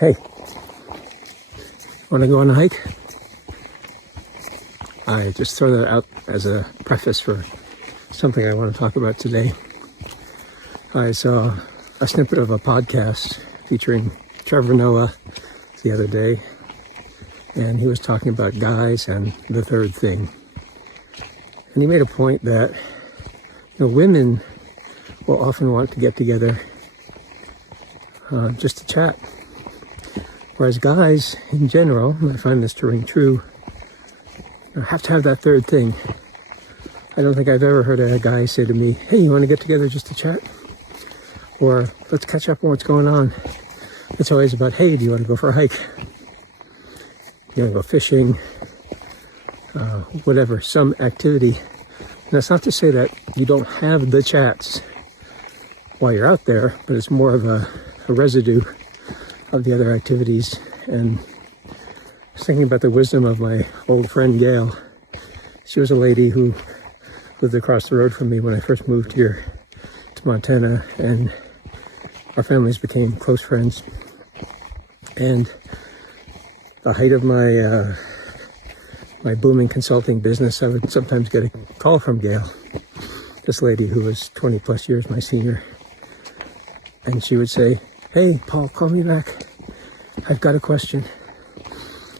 Hey, want to go on a hike? I just throw that out as a preface for something I want to talk about today. I saw a snippet of a podcast featuring Trevor Noah the other day, and he was talking about guys and the third thing. And he made a point that, women will often want to get together just to chat. Whereas guys, in general, and I find this to ring true, have to have that third thing. I don't think I've ever heard a guy say to me, hey, you want to get together just to chat? Or let's catch up on what's going on. It's always about, hey, do you want to go for a hike? You want to go fishing? Whatever, some activity. And that's not to say that you don't have the chats while you're out there, but it's more of a residue of the other activities. And I was thinking about the wisdom of my old friend Gail. She was a lady who lived across the road from me when I first moved here to Montana, and our families became close friends. And the height of my my booming consulting business, I would sometimes get a call from Gail, this lady who was 20 plus years my senior, and she would say, hey, Paul, call me back. I've got a question.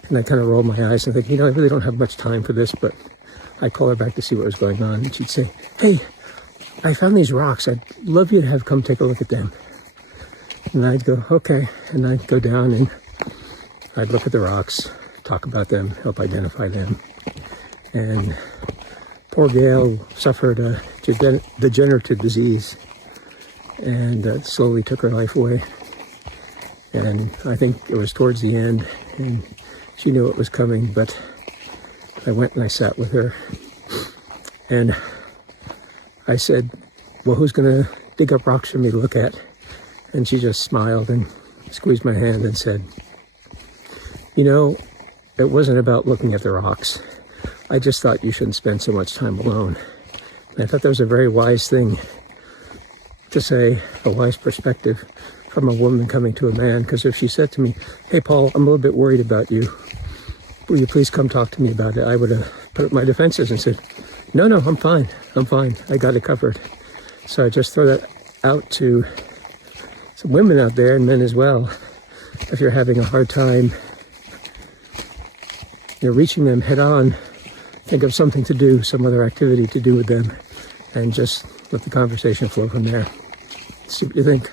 And I kind of rolled my eyes and think, I really don't have much time for this, but I'd call her back to see what was going on. And she'd say, hey, I found these rocks. I'd love you to have come take a look at them. And I'd go, okay. And I'd go down and I'd look at the rocks, talk about them, help identify them. And poor Gail suffered a degenerative disease, and that slowly took her life away. And I think it was towards the end, and she knew it was coming, but I went and I sat with her, and I said, well, who's going to dig up rocks for me to look at? And she just smiled and squeezed my hand and said, it wasn't about looking at the rocks. I just thought you shouldn't spend so much time alone. And I thought that was a very wise thing to say, a wise perspective from a woman coming to a man. Because if she said to me, hey, Paul, I'm a little bit worried about you. Will you please come talk to me about it? I would have put up my defenses and said, no, I'm fine. I got it covered. So I just throw that out to some women out there, and men as well. If you're having a hard time, reaching them head on, think of something to do, some other activity to do with them, and just let the conversation flow from there. See what you think.